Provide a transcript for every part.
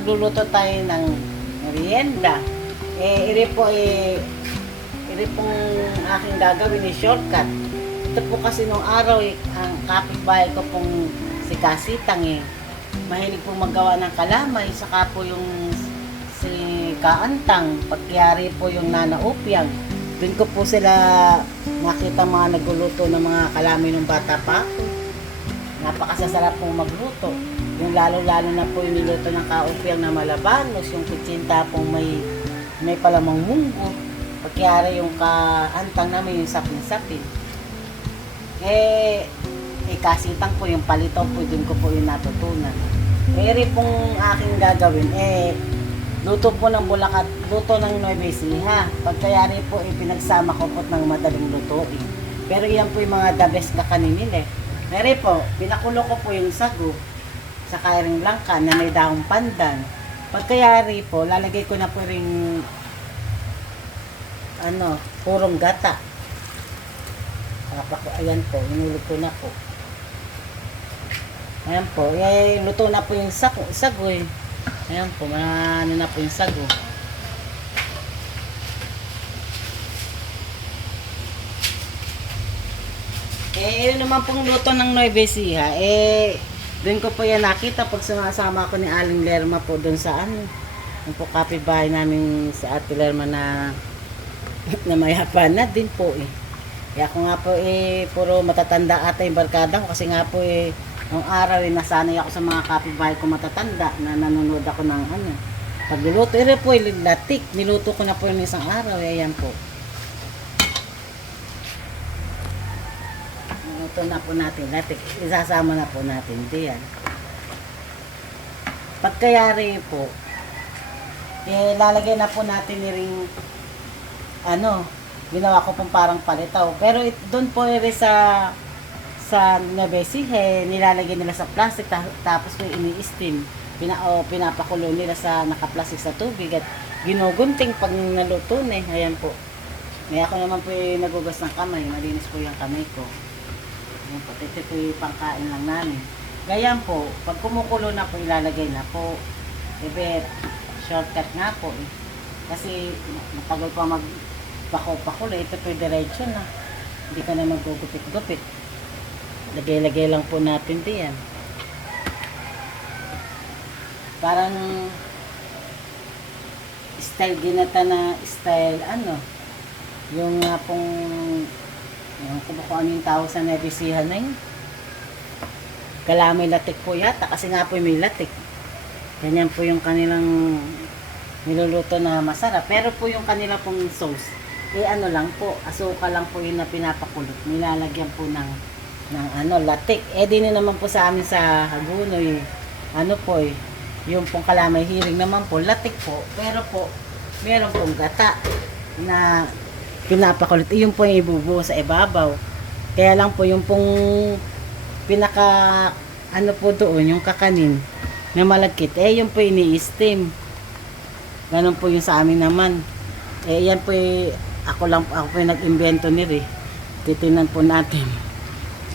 magluluto tayo ng merienda. Iri pong aking gagawin ni shortcut. Ito po kasi nung araw ang kapitbahay ko pong si Kasitang mahilig pong maggawa ng kalamay, saka po yung si Kaantang, pagkiyari po yung Nana Upyang. Doon ko po sila nakita mga nagluluto ng mga kalamay ng bata pa ako. Napakasasarap po magluto. Yung lalo-lalo na po yung niluto ng Kaupyang na malabanos, yung kutsinta pong may palamang munggo. Pagkiyari yung Kaantang namin yung sapin-sapin. Kasitang po yung palito po, dun ko po yung natutunan. Eri pong aking gagawin, luto po ng bulakat, luto ng Nueva Ecija. Pagkayari po, pinagsama ko po ng madaling lutuin. Pero yan po yung mga the best kakanin nila. Eri po, pinakulo ko po yung sago sa kairing blanca na may daong pandan. Pagkayari po, lalagay ko na po ring purong gata. Ayan po, inulog ko na po. Ayan po, luto na po yung sago Ayan po, ano na po yung sago. Yun naman pong luto ng Nueva Ecija. Doon ko po yan nakita pag sumasama ako ni Aling Lerma po doon sa yung po kapitbahay namin sa Ate Lerma na mayapan na din po Kaya ako nga po puro matatanda ata yung barkada ko kasi nga po nung araw nasanay ako sa mga kapitbahay ko matatanda na nanonood ako ng pagluluto. Po latik, niluto ko na po yung isang araw. Ayan po. Niluto na po natin latik. Isasama na po natin diyan. Pagkayari po, lalagay na po natin ring ginawa ko pong parang palitaw. Pero doon po sa Nueva Ecija, nilalagay nila sa plastic tapos po ini-steam. Pinapakulo nila sa nakaplastic sa tubig at ginugunting pag naluto na. Ayan po. Kaya ako naman po nagugas ng kamay. Malinis po yung kamay ko. Ayan po. Ito po yung pangkain lang namin. Ganyan po. Pag kumukulo na po, ilalagay na po. Shortcut nga po Kasi matagal pa magpakulo. Ito po diretso na. Hindi ka na magugupit-gupit. Lagay-lagay lang po natin diyan. Parang style ginata na style yung nga pong kung ano yung tawag sa Nueva Ecija na yun. Kalamay latik po yata kasi nga po may latik. Ganyan po yung kanilang niluluto na masarap. Pero po yung kanila pong sauce lang po, asukal lang po yun na pinapakulot. Nilalagyan po ng latik. Din naman po sa amin sa Hagunoy, yung pong kalamay hiring naman po, latik po. Pero po, meron pong gata na pinapakulit. Yung po yung ibubuo sa ibabaw. Kaya lang po yung pong pinaka, po doon, yung kakanin na malagkit, yung po ini-steam. Ganun po yung sa amin naman. Yan po ako po yung nag-invento nila Titinan po natin.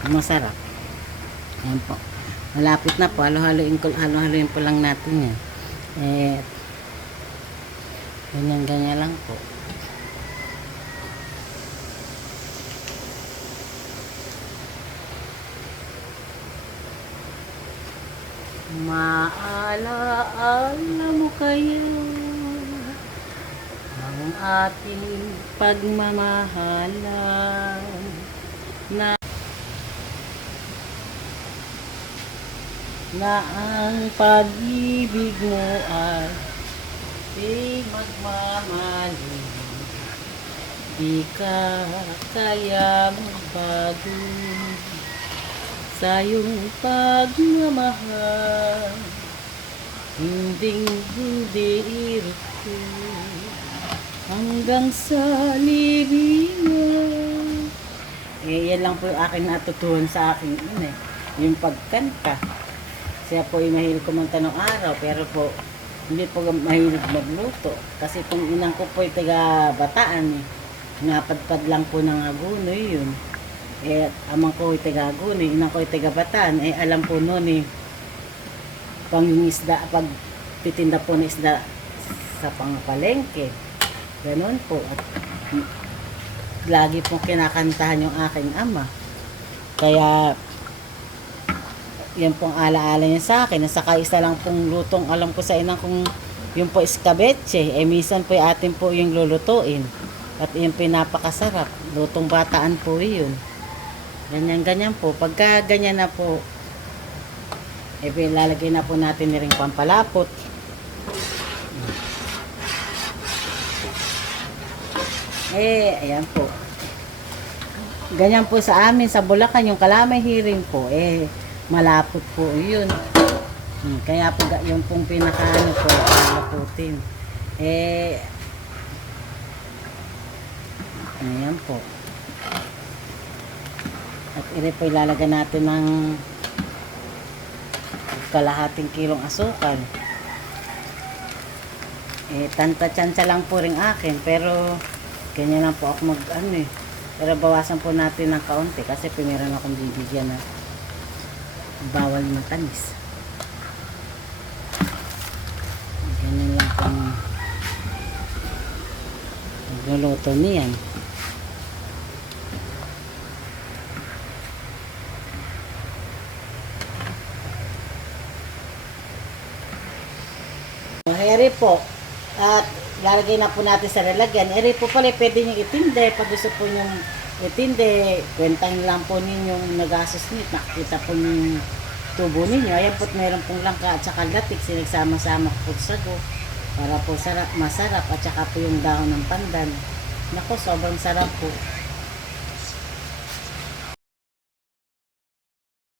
Masarap. Ayan po. Malapit na po. Halo-haloin po lang natin yan. Ganyan lang po. Maalaala mo kaya ang ating pagmamahalan na ang pag-ibig mo ay magmamahalin. Di ka kaya magbago sa iyong pagmamahal. Hindi irito hanggang sa libingan. Yan lang po yung aking natutuhan sa aking yung pagkanta. Siya po ay mahilig kumanta ng araw, pero po hindi po mahilig magluto. Kasi itong inang ko po ay taga Bataan napadpad lang po ng Hagunoy yun. Amang ko ay taga Hagunoy, inang ko ay taga Bataan. Alam po noon pangingisda, pag nagtitinda po ng isda sa pangpalengke. Ganun po. At lagi pong kinakantahan yung aking ama. Kaya, yan pong alaala niya sa akin. Saka isa lang pong lutong alam ko sa inang kung yung po iskabetche. Minsan po atin po yung lulutuin. At yung pinapakasarap. Lutong bataan po yun. Ganyan-ganyan po. Pagka ganyan na po, lalagay na po natin na rin pampalapot. Ayan po. Ganyan po sa amin, sa Bulacan, yung kalamay hiring po, malapot po yun. Kaya po, yung pong pinakaano po, malaputin. Ayan po. At ito po ilalagay natin ng kalahating kilong asukal. Tanta-tsansa lang po rin akin, pero ganyan lang po ako pero bawasan po natin ng kaunti kasi meron akong bibigyan na bawal matamis. Ganyan lang po magluluto niyan. Eri po. At lalagay na po natin sa lalagyan. Eri po pala, pwede nyo itinde. Pag gusto po nyo itinde, kwentahin lang po ninyo nagastos nyo. Nakikita po yung tubo ninyo. Ayan po, meron pong langka at saka latik. Sinagsama-sama po sago. Para po masarap. At saka po yung dahon ng pandan. Nako, sobrang sarap po.